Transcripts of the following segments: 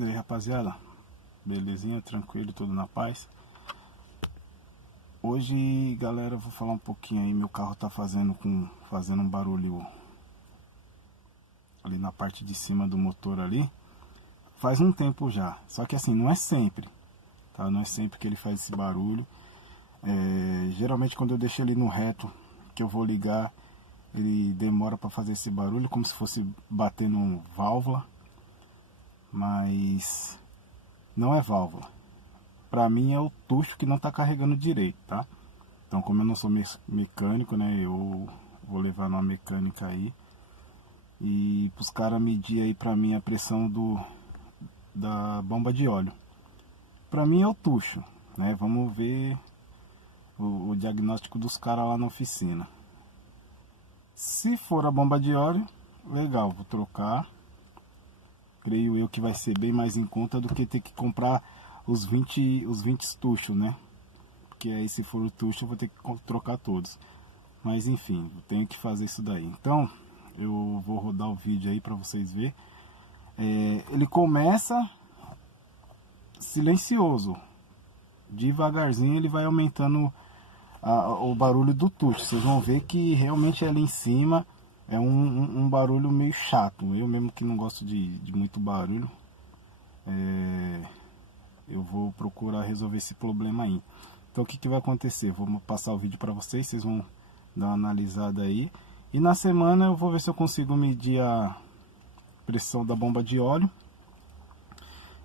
E aí, rapaziada, belezinha, tranquilo, tudo na paz. Hoje, galera, eu vou falar um pouquinho aí. Meu carro tá fazendo um barulho ali na parte de cima do motor ali. Faz um tempo já, só que assim, não é sempre, tá? Não é sempre que ele faz esse barulho. Geralmente quando eu deixo ele no reto, que eu vou ligar, ele demora para fazer esse barulho, como se fosse batendo válvula. Mas não é válvula. Pra mim é o tucho que não tá carregando direito, tá? Então, como eu não sou mecânico, né, eu vou levar numa mecânica aí e pros caras medir aí pra mim a pressão da bomba de óleo. Pra mim é o tucho, né? Vamos ver o diagnóstico dos caras lá na oficina. Se for a bomba de óleo, legal, vou trocar. Creio eu que vai ser bem mais em conta do que ter que comprar os 20 tuchos, né? Porque aí, se for o tucho, eu vou ter que trocar todos. Mas enfim, eu tenho que fazer isso daí. Então, eu vou rodar o vídeo aí para vocês verem. Ele começa silencioso. Devagarzinho ele vai aumentando o barulho do tucho. Vocês vão ver que realmente ali em cima é um barulho meio chato. Eu mesmo que não gosto de muito barulho, eu vou procurar resolver esse problema aí. Então o que vai acontecer? Vou passar o vídeo para vocês, vocês vão dar uma analisada aí. E na semana eu vou ver se eu consigo medir a pressão da bomba de óleo.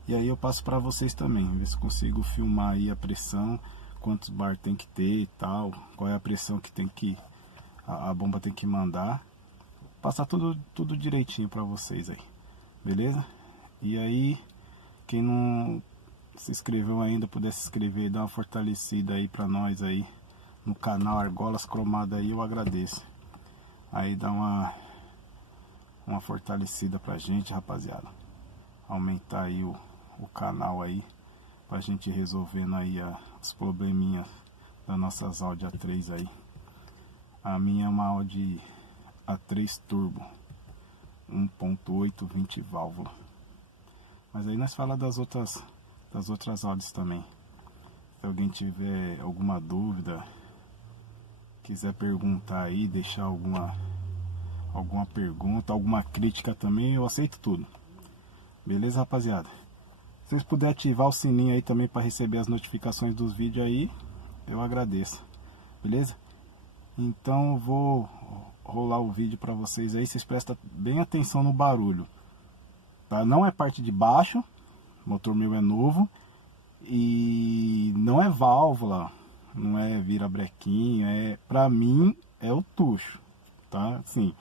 E aí eu passo para vocês também, ver se consigo filmar aí a pressão, quantos bar tem que ter e tal, qual é a pressão que tem que a bomba tem que mandar. Passar tudo direitinho para vocês aí, beleza? E aí, quem não se inscreveu ainda, puder se inscrever e dar uma fortalecida aí para nós aí no canal Argolas Cromadas aí, eu agradeço. Aí dá uma fortalecida pra gente, rapaziada. Aumentar aí o canal aí, pra gente resolvendo aí os probleminhas das nossas Audi A3 aí. A minha é uma Audi A3 Turbo 1.8 20 válvula. Mas aí nós falamos das outras Audis também. Se alguém tiver alguma dúvida, quiser perguntar aí, deixar alguma pergunta, alguma crítica também, eu aceito tudo. Beleza, rapaziada? Se vocês puderem ativar o sininho aí também para receber as notificações dos vídeos aí, eu agradeço. Beleza? Então eu vou rolar o vídeo para vocês aí, vocês prestam bem atenção no barulho, tá? Não é parte de baixo, o motor meu é novo e não é válvula, não é virabrequim, pra mim é o tucho, tá? Assim,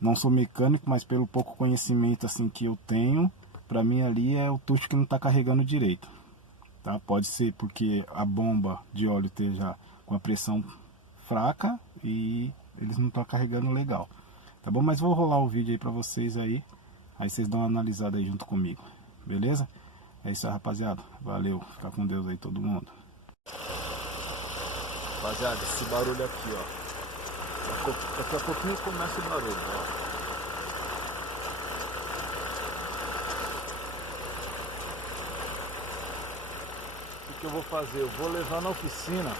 não sou mecânico, mas pelo pouco conhecimento assim que eu tenho, pra mim ali é o tucho que não tá carregando direito, tá? Pode ser porque a bomba de óleo esteja com a pressão fraca e eles não estão carregando legal, tá bom? Mas vou rolar o vídeo aí pra vocês aí vocês dão uma analisada aí junto comigo, beleza? É isso aí, rapaziada, valeu, fica com Deus aí todo mundo. Rapaziada, esse barulho aqui, ó, daqui a pouquinho começa o barulho, ó. O que eu vou fazer? Eu vou levar na oficina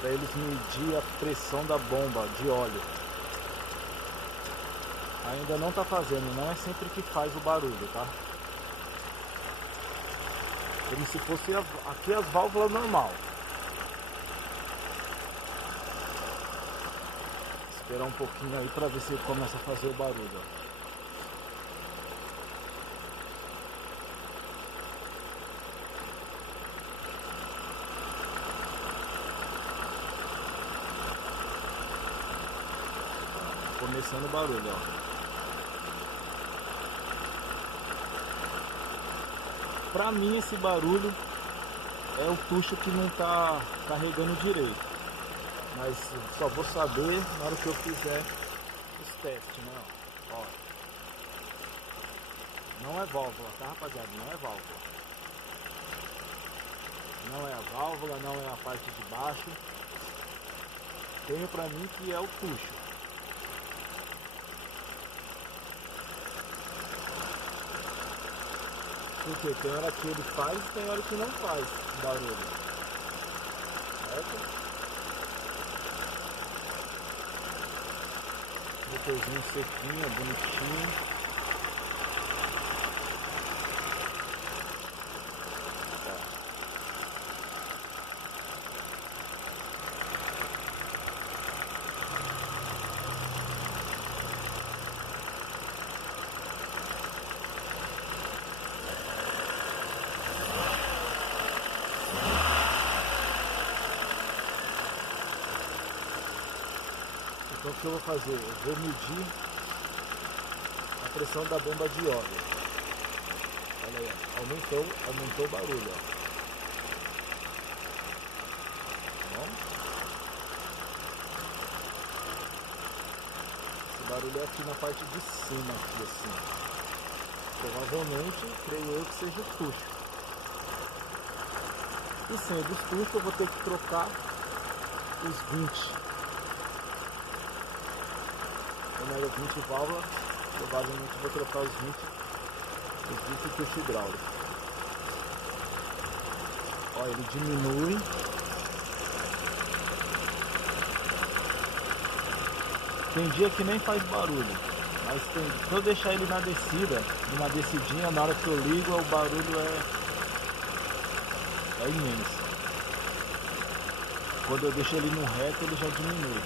para eles medir a pressão da bomba de óleo. Ainda não tá fazendo, não é sempre que faz o barulho, tá? Como se fosse aqui as válvulas normal. Esperar um pouquinho aí para ver se ele começa a fazer o barulho, ó. Começando o barulho, ó. Pra mim esse barulho é o tucho que não tá carregando direito. Mas só vou saber na hora que eu fizer os testes, né? Ó. Não é válvula, tá, rapaziada? Não é válvula. Não é a válvula, não é a parte de baixo. Tenho pra mim que é o tucho. Porque tem hora que ele faz e tem hora que não faz barulho. Certo? Motorzinho sequinho, bonitinho. Então o que eu vou fazer? Eu vou medir a pressão da bomba de óleo. Olha aí, ó. Aumentou o barulho, ó. Bom? Esse barulho é aqui na parte de cima, aqui assim. Provavelmente, creio eu que seja o tucho. E sendo os tuchos, eu vou ter que trocar os 20. Como era 20 válvulas, provavelmente vou trocar os 20 tucho hidráulico. Olha, ele diminui. Tem dia que nem faz barulho, mas se eu deixar ele na descida, numa descidinha, na hora que eu ligo, o barulho é imenso. Quando eu deixo ele no reto, ele já diminui.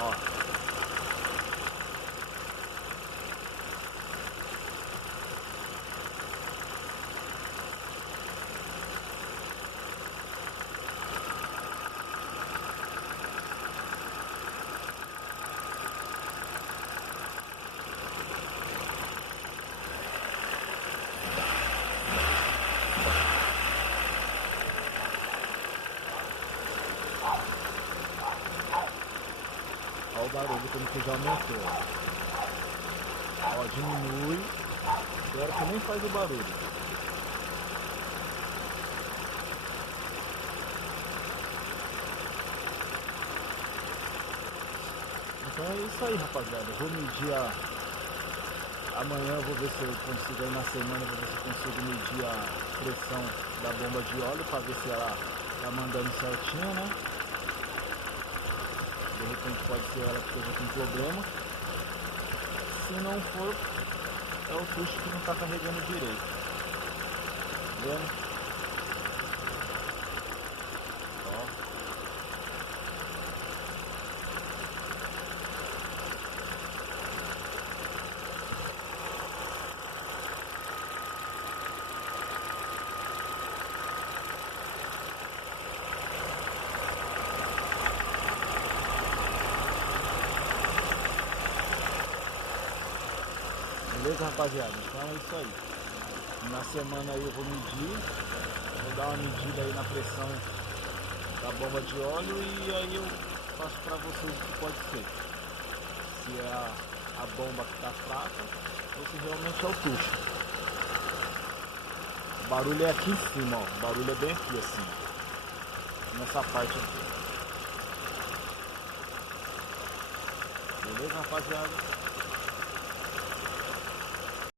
Ó. Olha o barulho como que já aumentou. Ó, diminui. Agora que nem faz o barulho. Então é isso aí, rapaziada. Eu vou medir amanhã, eu vou ver se eu consigo, aí na semana, eu vou ver se eu consigo medir a pressão da bomba de óleo para ver se ela tá mandando certinho, né? De repente pode ser ela que esteja com problema. Se não for, é o tucho que não está carregando direito. Tá vendo? Ó. Beleza, rapaziada? Então é isso aí. Na semana aí eu vou medir, vou dar uma medida aí na pressão da bomba de óleo e aí eu faço pra vocês o que pode ser. Se é a bomba que tá fraca ou se realmente é o tucho. O barulho é aqui em cima, ó. O barulho é bem aqui assim. Nessa parte aqui. Beleza, rapaziada?